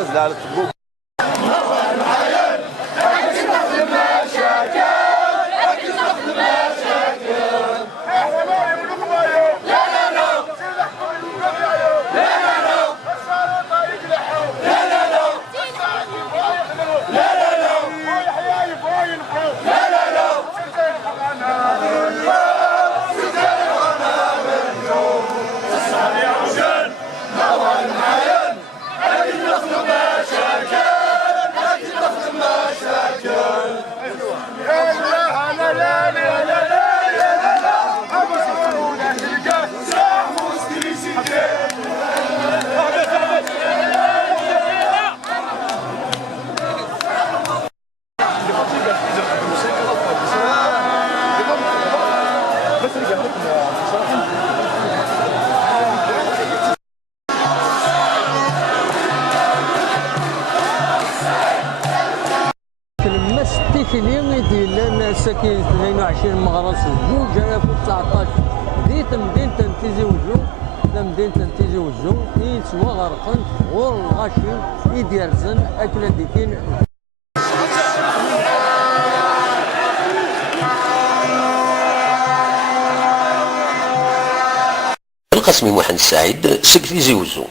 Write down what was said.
كاس العالم. التكنية ديال ساكن 22 مغرس 2019 بديت مدينة تنتيزي وجو مدينة تنتيزي وجو يتسوى غرقن غور الغاشي يديرزن أكلا ديكين. القاسمي محمد السعيد سكتيزي وزو.